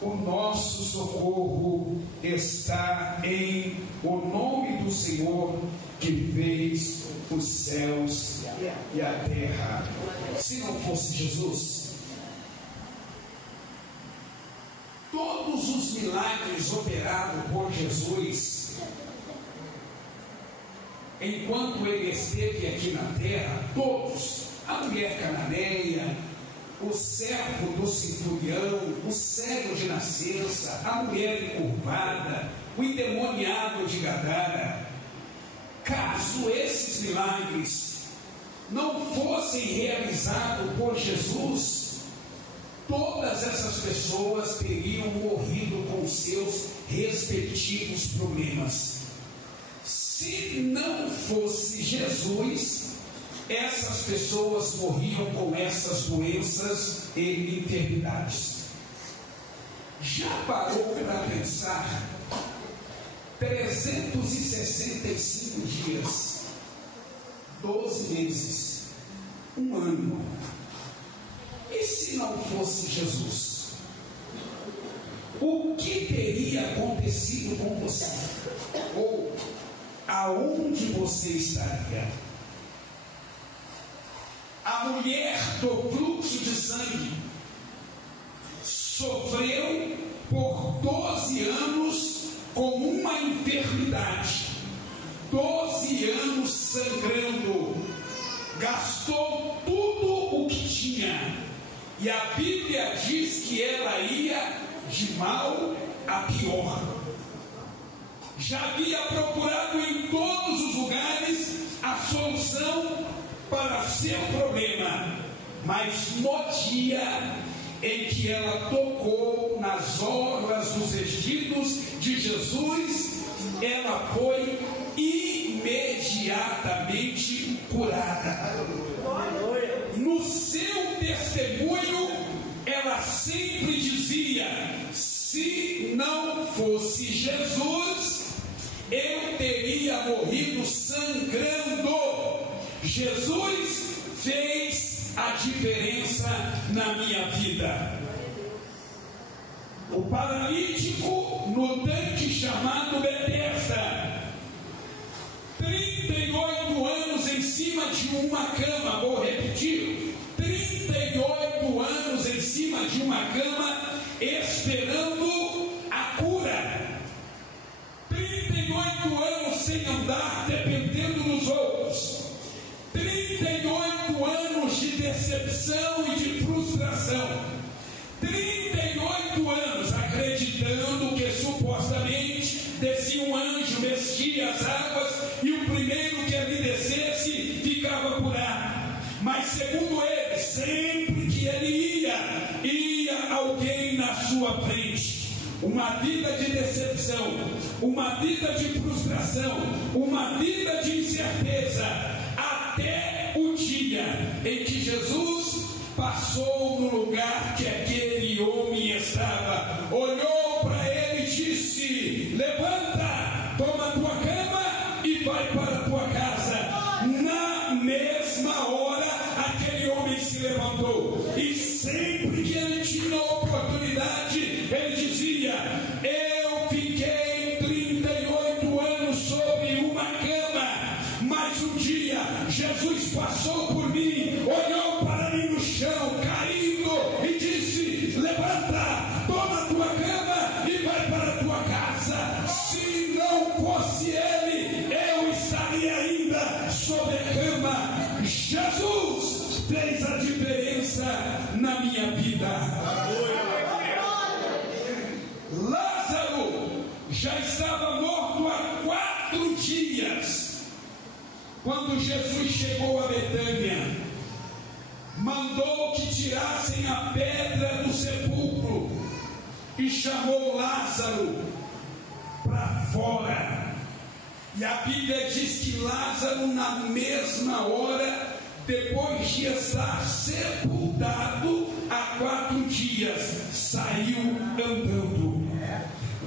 o nosso socorro está em o nome do Senhor que fez os céus e a terra. Se não fosse Jesus, todos os milagres operados por Jesus, enquanto ele esteve aqui na terra, todos, a mulher cananeia, o servo do centurião, o cego de nascença, a mulher encurvada, o endemoniado de Gadara, caso esses milagres não fossem realizados por Jesus, todas essas pessoas teriam morrido com seus respectivos problemas. Se não fosse Jesus, essas pessoas morriam com essas doenças e enfermidades. Já parou para pensar? 365 dias, 12 meses, um ano. E se não fosse Jesus? O que teria acontecido com você? Ou aonde você estaria? A mulher do fluxo de sangue sofreu por 12 anos com uma enfermidade, 12 anos sangrando, gastou tudo o que tinha, e a Bíblia diz que ela ia de mal a pior. Já havia procurado em todos os lugares a solução para seu problema, mas no dia em que ela tocou nas orlas dos vestidos de Jesus, ela foi imediatamente curada. No seu testemunho, ela sempre dizia: se não fosse Jesus, eu teria morrido sangrando. Jesus fez a diferença na minha vida. O paralítico no tanque chamado Betesda, 38 anos em cima de uma cama, vou repetir, 38 anos em cima de uma cama, esperando a cura, 38 anos sem andar, dependendo dos outros, 38 anos de decepção e de frustração, 38 anos acreditando que supostamente descia um anjo, mexia as águas e o primeiro que ali descesse ficava curado. Mas segundo ele, sempre que ele ia alguém na sua frente. Uma vida de decepção, uma vida de frustração, uma vida de incerteza, até o dia em que Jesus passou no lugar que aquele homem estava, olhou para ele e disse: levanta, toma a tua cama e vai para a tua casa. Na mesma hora aquele homem se levantou, e sempre que ele tinha oportunidade, ele dizia: eu fiquei 38 anos sobre uma cama, mas um dia Jesus passou por mim, olhou para mim no chão, caído, e disse: levanta, toma a tua cama e vai para a tua casa. Se não fosse ele, eu estaria ainda sobre a cama. Jesus fez a diferença na minha vida. Lázaro já estava morto há 4 dias. Quando Jesus chegou a Betânia, mandou que tirassem a pedra do sepulcro e chamou Lázaro para fora. E a Bíblia diz que Lázaro, na mesma hora, depois de estar sepultado há 4 dias, saiu andando.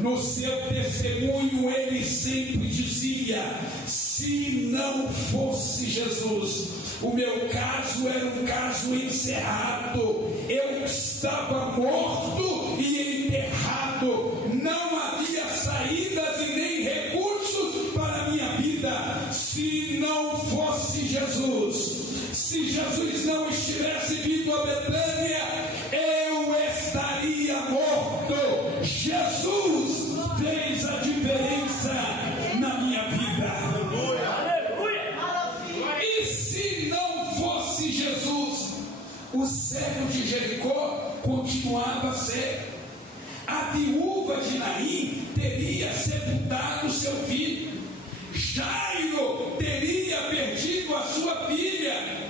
No seu testemunho ele sempre dizia: se não fosse Jesus, o meu caso era um caso encerrado, eu estava morto e em enterrado, não havia saídas e nem recursos para a minha vida. Se não fosse Jesus, se Jesus não estivesse vindo a Betânia, eu estaria morto. Jesus fez a diferença na minha vida. E se não fosse Jesus, o cego de Jericó continuava cego. A viúva de Naim teria sepultado seu filho. Jairo teria perdido a sua filha.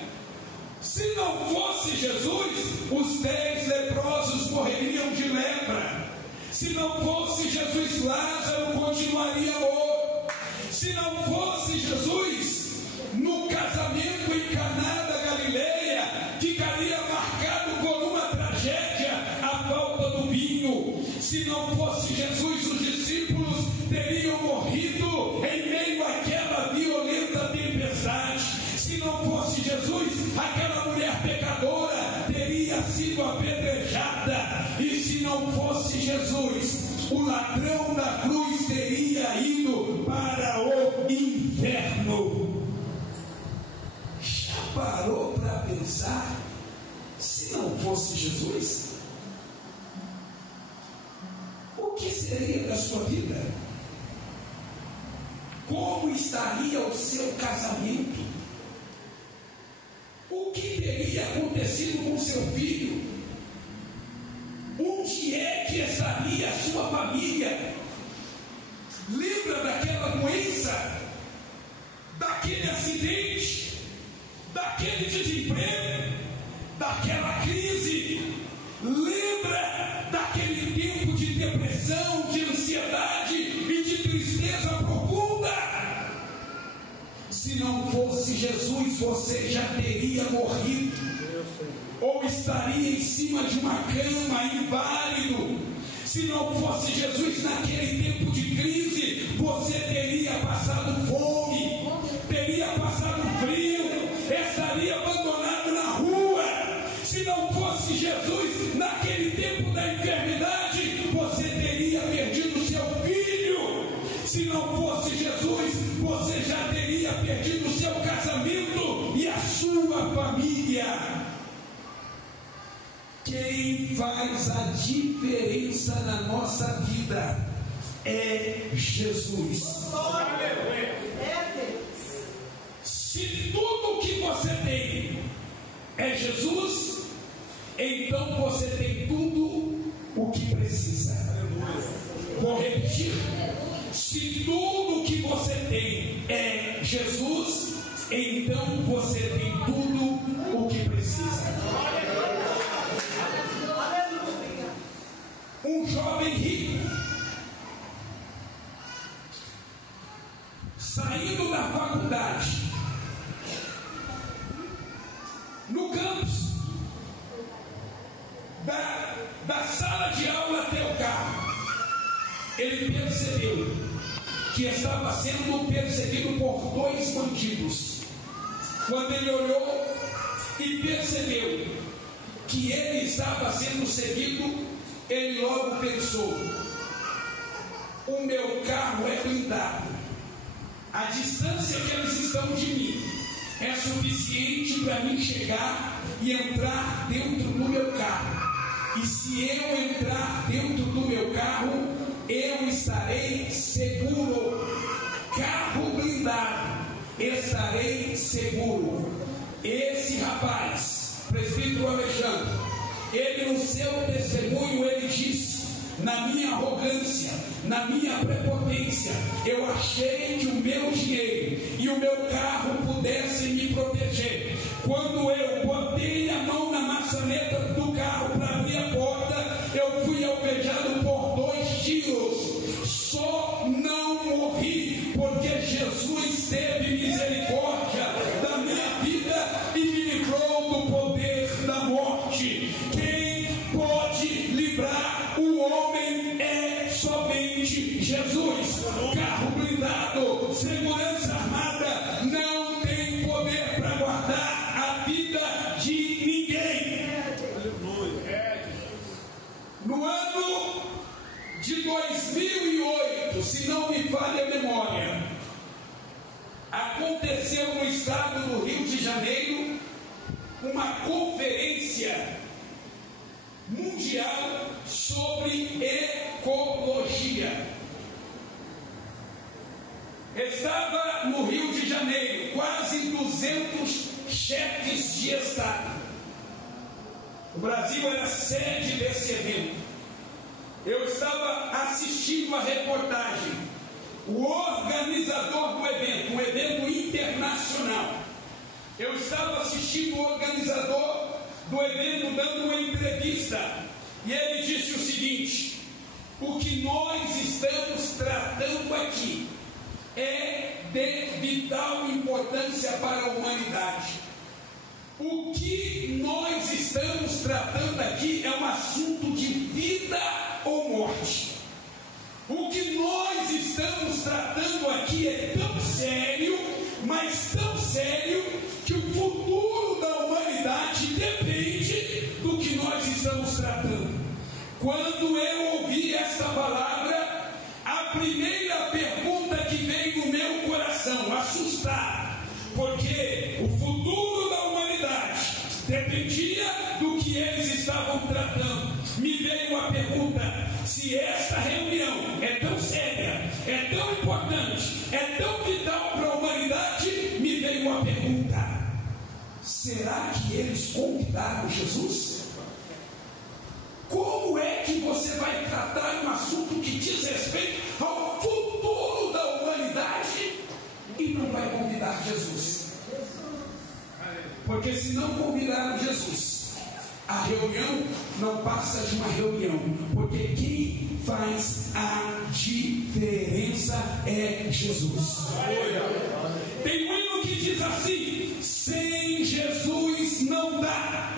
Se não fosse Jesus, os 10 leprosos morreriam de lepra. Se não fosse Jesus, Lázaro continuaria morto. Se não fosse Jesus, no casamento em Caná da Galileia ficaria marcado por uma tragédia, a falta do vinho. Se não fosse Jesus, os discípulos teriam morrido em meio àquela violenta tempestade. Se não fosse Jesus, aquela mulher pecadora teria sido apedrejada. E se não fosse Jesus, o ladrão da cruz teria ido para o inferno. Já parou para pensar? Se não fosse Jesus, o que seria da sua vida? Como estaria o seu casamento? O que teria acontecido com seu filho? Onde é que estaria a sua família? Lembra daquela doença, daquele acidente, daquele desemprego, daquela crise? Lembra daquele tempo de depressão, de ansiedade e de tristeza profunda? Se não fosse Jesus, você já teria morrido, ou estaria em cima de uma cama, inválido. Se não fosse Jesus, naquele tempo de crise, você teria passado fome, teria passado frio, estaria abandonado na rua. Se não fosse Jesus, naquele tempo da enfermidade, você teria perdido seu filho. Se não fosse Jesus, você já teria perdido o seu casamento e a sua família. Quem faz a diferença na nossa vida é Jesus. Se tudo o que você tem é Jesus, então você tem tudo o que precisa. Vou repetir. Se tudo o que você tem é Jesus, então você tem tudo o que precisa. Um jovem rico, saindo da faculdade, no campus, da sala de aula até o carro, ele percebeu que estava sendo perseguido por 2 bandidos. Quando ele olhou e percebeu que ele estava sendo seguido, ele logo pensou: o meu carro é blindado, a distância que eles estão de mim é suficiente para mim chegar e entrar dentro do meu carro. E se eu entrar dentro do meu carro, eu estarei seguro. Carro blindado, estarei seguro. Esse rapaz, presbítero Alexandre, ele no seu testemunho, ele disse: na minha arrogância, na minha prepotência, eu achei que o meu dinheiro e o meu carro pudessem me proteger. Quando eu botei a mão na maçaneta do carro para abrir a porta, eu fui alvejado por 2 tiros. Só não morri porque Jesus teve misericórdia da minha vida e me livrou do poder da morte. Quem pode livrar o homem é somente Jesus. Carro blindado, segurança armada não tem poder para guardar estado do Rio de Janeiro uma conferência mundial sobre ecologia. Estava no Rio de Janeiro quase 200 chefes de Estado. O Brasil era sede desse evento. Eu estava assistindo a reportagem. O organizador do evento, um evento internacional, eu estava assistindo o organizador do evento dando uma entrevista, e ele disse o seguinte: o que nós estamos tratando aqui é de vital importância para a humanidade. O que nós estamos tratando aqui é um assunto de vida ou morte. O que nós estamos tratando aqui é tão sério, mas tão sério, que o futuro da humanidade depende do que nós estamos tratando. Quando eu ouvi esta palavra, a primeira pergunta que veio no meu coração, assustado, porque o futuro da humanidade dependia do que eles estavam tratando, me veio a pergunta: se esta reunião é tão séria, é tão importante, é tão vital para a humanidade, me veio a pergunta: será que eles convidaram Jesus? Como é que você vai tratar um assunto que diz respeito ao futuro da humanidade e não vai convidar Jesus? Porque se não convidaram Jesus, a reunião não passa de uma reunião, porque quem faz a diferença é Jesus. Tem um hino que diz assim: sem Jesus não dá,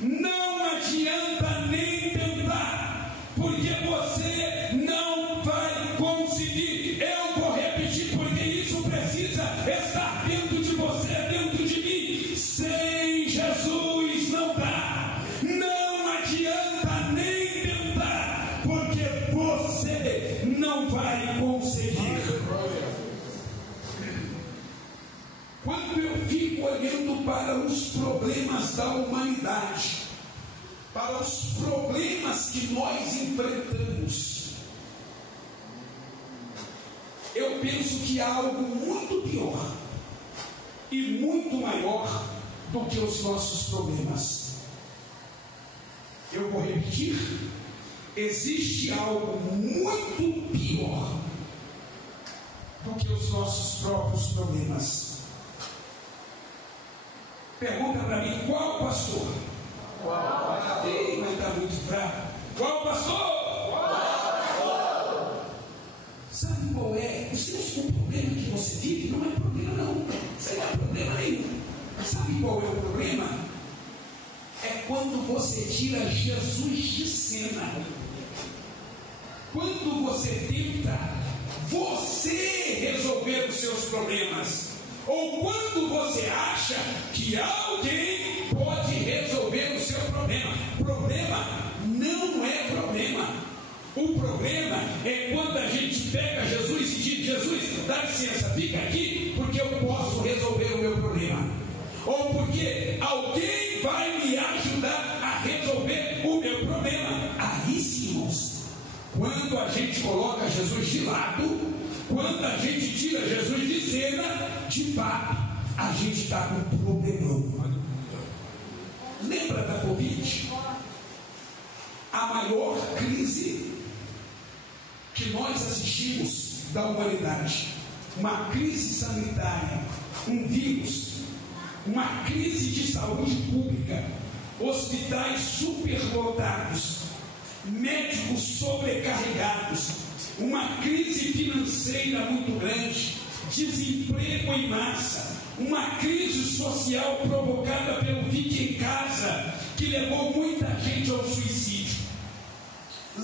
não adianta nem tentar, porque você não vai conseguir. Eu vou repetir, porque isso precisa estar dentro de você, dentro de mim. Sem Jesus não dá, não adianta nem tentar, porque você não vai conseguir. Quando eu fico olhando para os problemas da humanidade, para os problemas que nós enfrentamos, eu penso que há algo muito pior e muito maior do que os nossos problemas. Eu vou repetir: existe algo muito pior do que os nossos próprios problemas. Pergunta para mim: qual pastor? Qual? Ei, mas está muito fraco. Qual pastor? Qual pastor? Sabe qual é? O problema que você vive não é problema não. Isso não é problema nenhum. Sabe qual é o problema? É quando você tira Jesus de cena. Quando você tenta você resolver os seus problemas, ou quando você acha que alguém pode resolver o seu problema. Problema não é problema. O problema é quando a gente pega Jesus e diz: Jesus, dá licença, fica aqui, porque eu posso resolver o meu problema, ou porque alguém vai me ajudar a resolver o meu problema. Aí sim, irmãos, quando a gente coloca Jesus de lado, quando a gente tira Jesus de cena, de fato, a gente está com um problemão. Lembra da Covid? A maior crise que nós assistimos da humanidade. Uma crise sanitária, um vírus, uma crise de saúde pública, hospitais superlotados, médicos sobrecarregados, uma crise financeira muito grande, desemprego em massa, uma crise social provocada pelo fique em casa, que levou muita gente ao suicídio.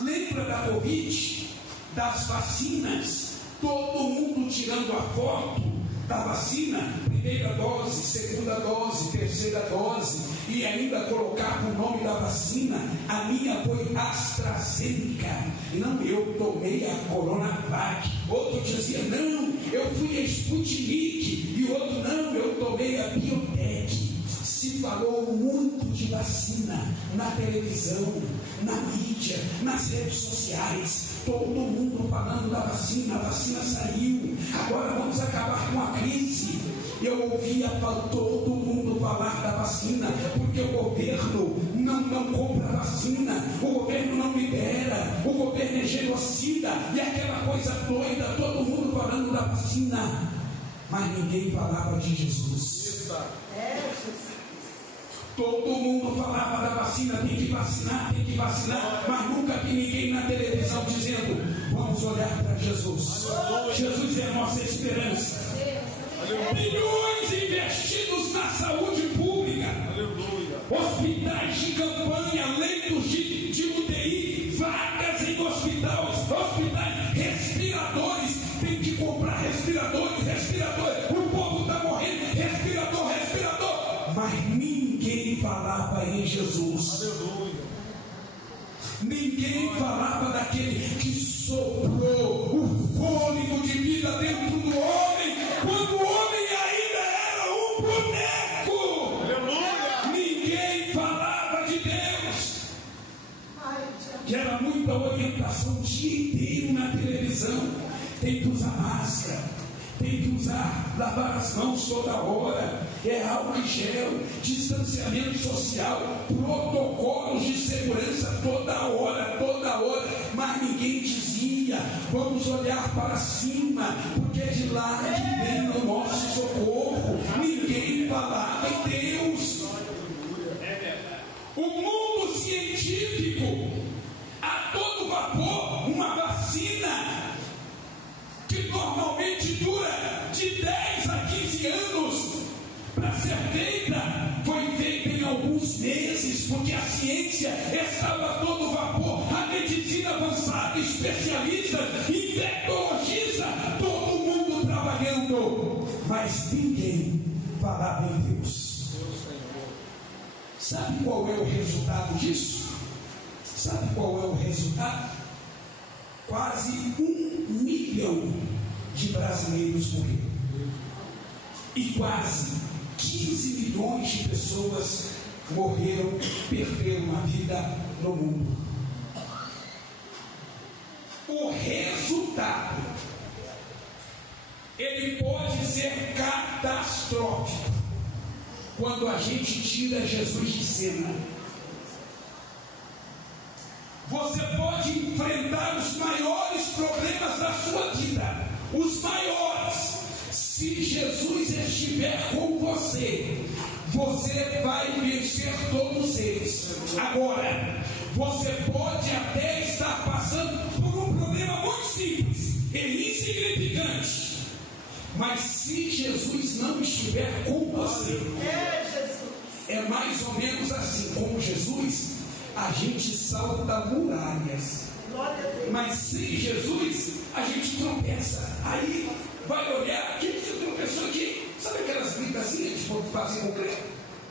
Lembra da Covid? Das vacinas? Todo mundo tirando a foto da vacina, primeira dose, segunda dose, terceira dose, e ainda colocar o nome da vacina. A minha foi AstraZeneca. Não, eu tomei a Coronavac. Outro dizia: não, eu fui a Sputnik. E outro: não, eu tomei foi a Biotech. Se falou muito de vacina na televisão, na mídia, nas redes sociais. Todo mundo falando da vacina, a vacina saiu, agora vamos acabar com a crise. Eu ouvia todo mundo falar da vacina, porque o governo não compra vacina, o governo não libera, o governo é genocida, e aquela coisa doida, todo mundo falando da vacina, mas ninguém falava de Jesus. Todo mundo falava da vacina, tem que vacinar, mas nunca vi ninguém na televisão dizendo, vamos olhar para Jesus. Jesus é a nossa esperança. Bilhões investidos na saúde pública, hospitais de campanha, leitos de UTI, vagas em hospitais, respiradores, tem que comprar respiradores, o povo está morrendo, respirador, mas ninguém falava em Jesus. Ninguém falava daquele que soprou o fôlego de vida dentro do homem, quando o homem ainda era um boneco. Ninguém falava de Deus. Que era muita orientação o dia inteiro na televisão. Tem que usar máscara, tem que lavar as mãos toda hora, álcool em gel, distanciamento social, protocolos de segurança toda hora, mas ninguém dizia, vamos olhar para cima, porque de lá que vem o nosso socorro. Ninguém falava em Deus. O mundo científico, a todo vapor, uma vacina que normalmente dura de 10 a 15 anos para ser feita, foi feita em alguns meses, porque a ciência estava a todo vapor, a medicina avançada, especialistas, infectologistas, todo mundo trabalhando, mas ninguém falava em Deus. Sabe qual é o resultado disso? Sabe qual é o resultado? Quase 1 milhão de brasileiros morreram. E quase 15 milhões de pessoas morreram, perderam a vida no mundo. O resultado, ele pode ser catastrófico quando a gente tira Jesus de cena. Você pode enfrentar os maiores problemas da sua vida, os maiores. Se Jesus estiver com você, você vai vencer todos eles. Agora, você pode até estar passando por um problema muito simples e insignificante, mas se Jesus não estiver com você, é mais ou menos assim, como Jesus, a gente salta muralhas, mas sem Jesus a gente tropeça. Aí vai olhar, que você tropeçou aqui? Sabe aquelas britazinhas de fazer concreto?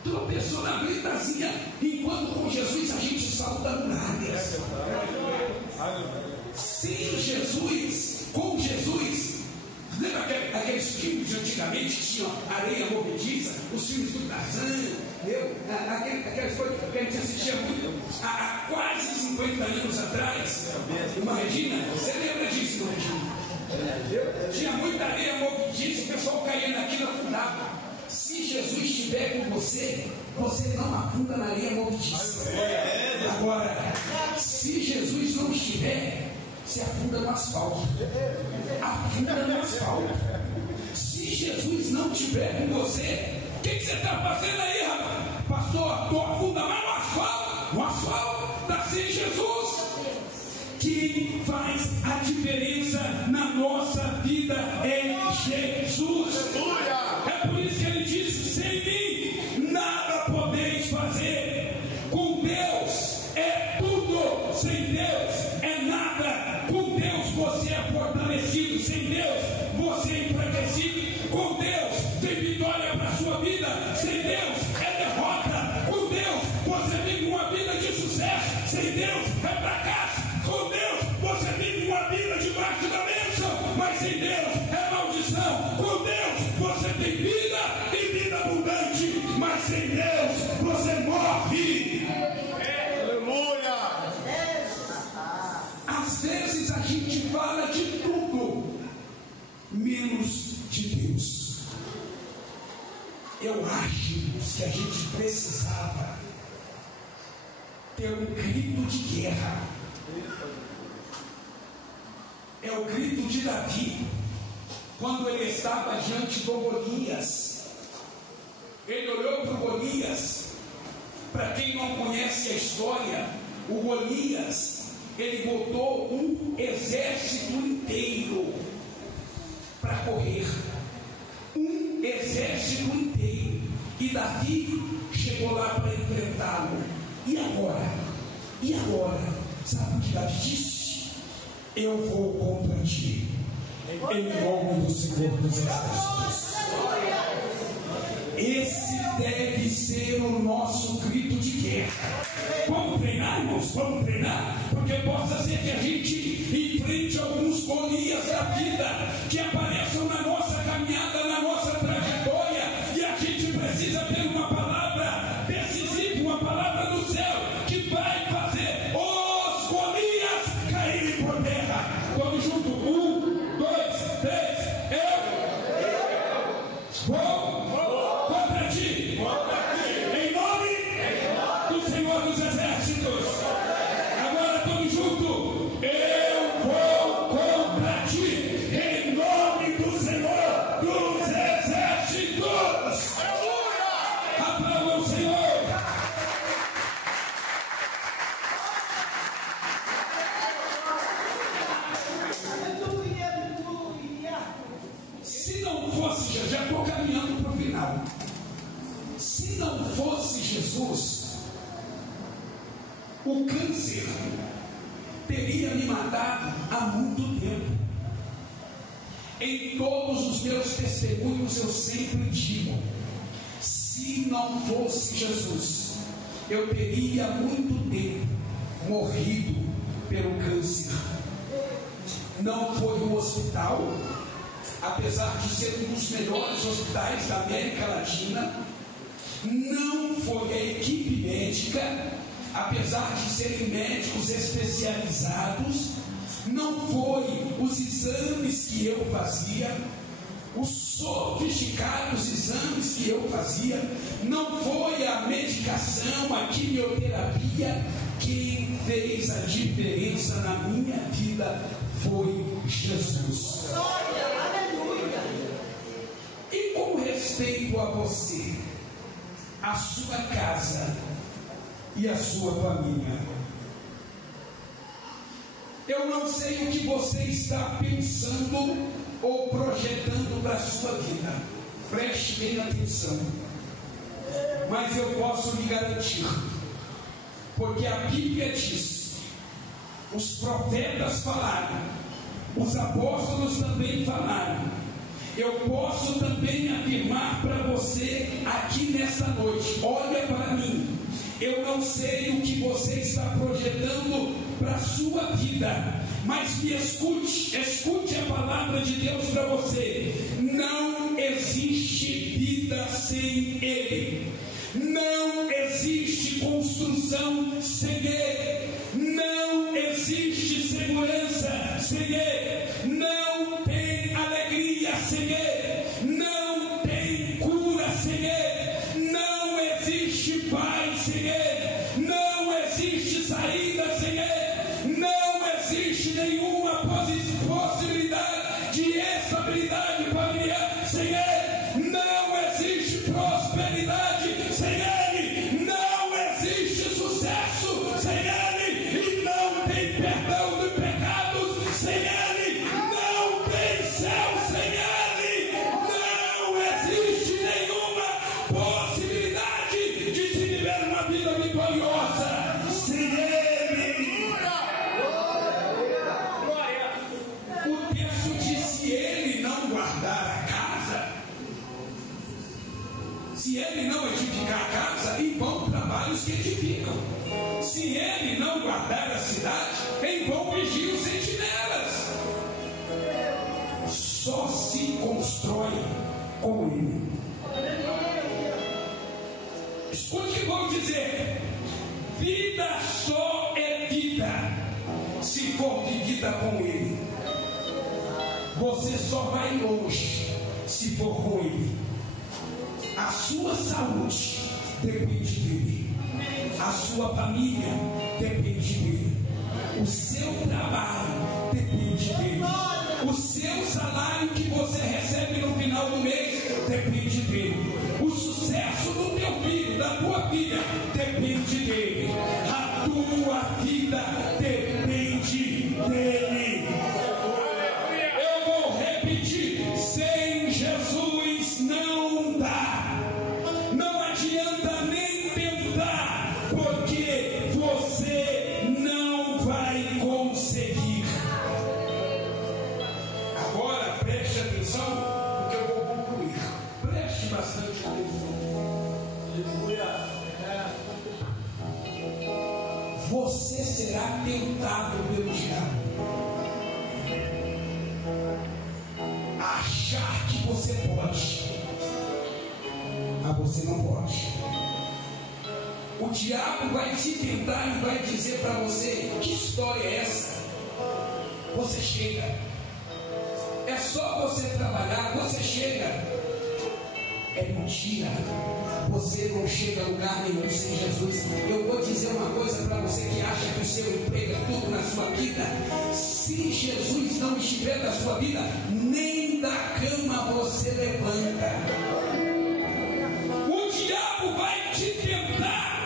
Tropeçou na britazinha, enquanto com Jesus a gente salta muralhas. Sem Jesus, com Jesus, lembra aqueles filmes de antigamente que tinham areia movediça, os filmes do Tarzan? Aquelas coisas que a gente assistia muito há quase 50 anos atrás. Uma Regina, você lembra disso, Regina? Tinha muita areia movediça, o pessoal caía naquilo, afundava. Se Jesus estiver com você, você não afunda na areia movediça. Agora, se Jesus não estiver, você afunda no asfalto. Afunda no asfalto. Se Jesus não estiver com você, o que você está fazendo aí, rapaz? Pastor, estou afundando mais no asfalto. No asfalto está sem Jesus. Quem faz a diferença na nossa vida é Jesus. É por isso que ele disse: sem mim nada podeis fazer. Com Deus é tudo, sem Deus é nada. Com Deus você é fortalecido, sem Deus você é enfraquecido. Com Deus tem vitória para a sua vida, sem Deus é derrota. Com Deus você vive uma vida de sucesso, sem Deus é fracasso. Com Deus você vive uma vida debaixo da bênção, mas Eu acho, irmãos, que a gente precisava ter um grito de guerra. É o grito de Davi, quando ele estava diante do Golias. Ele olhou para o Golias. Para quem não conhece a história, o Golias, ele botou um exército inteiro para correr. Um exército inteiro. E Davi chegou lá para enfrentá-lo. E agora? E agora? Sabe o que Davi disse? Eu vou contra ti, em nome do Senhor dos Exércitos. Esse deve ser o nosso grito de guerra. Vamos treinar, irmãos? Vamos treinar? Porque possa ser que a gente enfrente alguns Golias da vida que apareçam na nossa caminhada, na nossa trajetória, e a gente precisa ter uma palavra decisiva, uma palavra do céu que vai fazer os Golias caírem por terra. Todos juntos, 1, 2, 3, eu vou contra ti, em nome do Senhor dos Exércitos. Agora todos juntos, eu vou contra ti, em nome do Senhor dos Exércitos. Aplauda o Senhor. Se não fosse, já estou caminhando para o final. Se não fosse Jesus, o câncer teria me matado há muito tempo. Em todos os meus testemunhos eu sempre digo: se não fosse Jesus, eu teria há muito tempo morrido pelo câncer. Não foi o hospital, apesar de ser um dos melhores hospitais da América Latina. Não foi a equipe médica, apesar de serem médicos especializados. Não foi os exames que eu fazia, os sofisticados exames que eu fazia. Não foi a medicação, a quimioterapia. Quem fez a diferença na minha vida foi Jesus. E com respeito a você, a sua casa e a sua família, eu não sei o que você está pensando ou projetando para a sua vida. Preste bem atenção. Mas eu posso lhe garantir, porque a Bíblia diz, os profetas falaram, os apóstolos também falaram. Eu posso também afirmar para você aqui nesta noite: olha para mim. Eu não sei o que você está projetando para a sua vida, mas me escute a palavra de Deus para você. Não existe vida sem Ele. Não existe construção sem Ele. Não existe segurança sem Ele. Não tem alegria sem Ele. Não tem cura sem Ele. Não existe paz sem Ele. Não existe saída sem Ele. Não existe nenhuma possibilidade de estabilidade familiar sem Ele. Não existe prosperidade sem Ele. Não existe sucesso sem Ele. E não tem perdão de pecados sem Ele. Não tem céu sem Ele. Não existe nenhuma possibilidade de se viver uma vida vitoriosa sem Ele. O texto diz: se Ele não guardar a casa, se Ele não edificar a casa, em vão trabalhos que edificam. Se Ele não guardar a cidade, em vão vigiam os sentinelas. Só se constrói com Ele. Escute o que vou dizer: vida só é vida se for vivida com Ele. Você só vai longe se for com Ele. A sua saúde depende dele. A sua família depende dele. O seu trabalho depende dele. O seu salário que você recebe no final do mês depende dele. O sucesso do teu filho, da tua filha, depende dele. A tua vida depende dele. Eu vou repetir: sem Jesus não dá. Não adianta nem tentar, porque você não vai conseguir. Agora preste atenção, porque eu vou concluir. Preste bastante atenção. Você será tentado pelo diabo a achar que você pode, mas você não pode. O diabo vai te tentar e vai dizer para você: que história é essa? Você chega, é só você trabalhar, você chega. É mentira, você não chega a lugar nenhum sem Jesus. Eu vou dizer uma coisa para você que acha que o seu emprego é tudo na sua vida. Se Jesus não estiver na sua vida, nem da cama você levanta. O diabo vai te tentar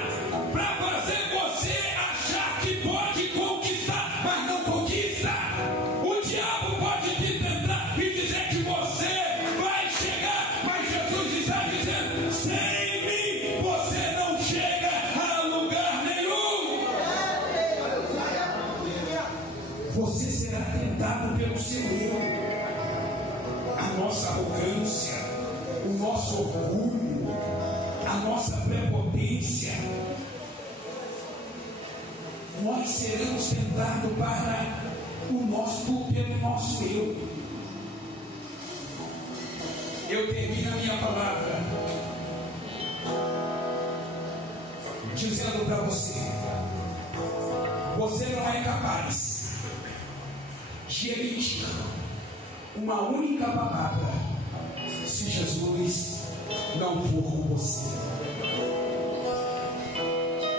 para fazer você achar que pode conquistar, mas não conquista. O diabo pode te tentar e dizer que você vai chegar, mas Jesus está dizendo: sem mim você não chega a lugar nenhum. Você será tentado pelo seu eu, a nossa arrogância, o nosso orgulho, a nossa prepotência. Nós seremos tentados pelo nosso eu. Eu termino a minha palavra dizendo para você: você não é capaz de emitir uma única palavra se Jesus não for com você.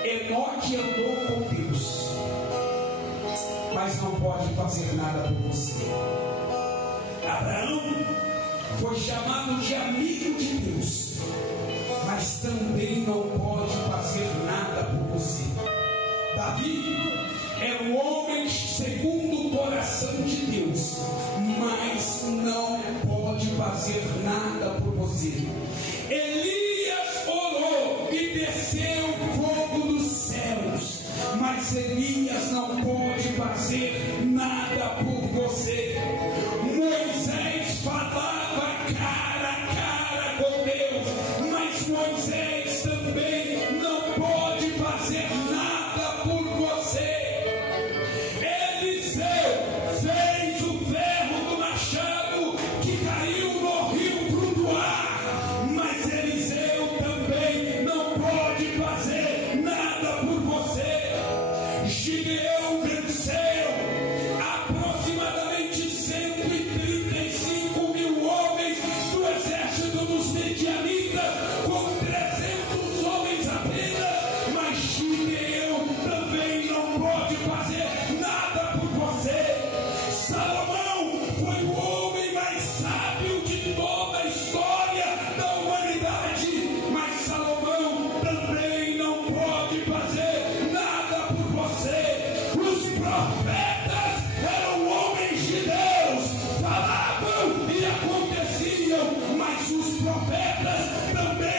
Enoque andou com Deus, mas não pode fazer nada por você. Abraão foi chamado de amigo de Deus, mas também não pode fazer nada por você. Davi era um homem segundo o coração de Deus, mas não pode fazer nada por você. Elias orou e desceu fogo dos céus, mas Elias não pode fazer nada por você. Moisés falava cara a cara com Deus, mas Moisés também não pode fazer nada por você. Eliseu fez o ferro do machado que caiu no rio Frutuar, mas Eliseu também não pode fazer nada por você. Gideão venceu aproximadamente 135 mil homens do exército dos midianitas com 300 homens apenas, mas Gideão também não pode fazer nada por você. Salomão foi o homem mais sábio de toda a história da humanidade, mas Salomão também não pode fazer nada por você. Os profetas eram homens de Deus, falavam e aconteciam, mas os profetas também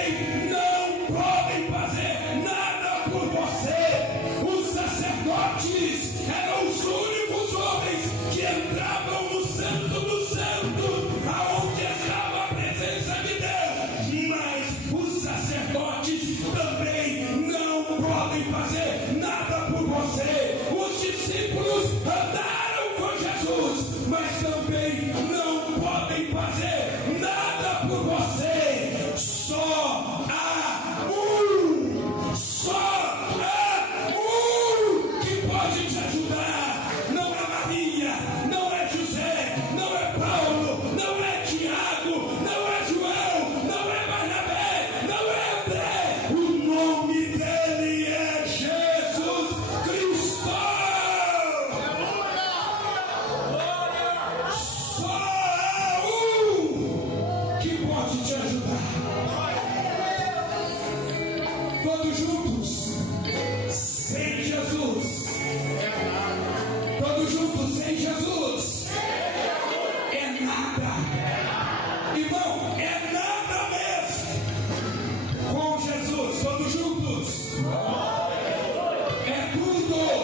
tudo.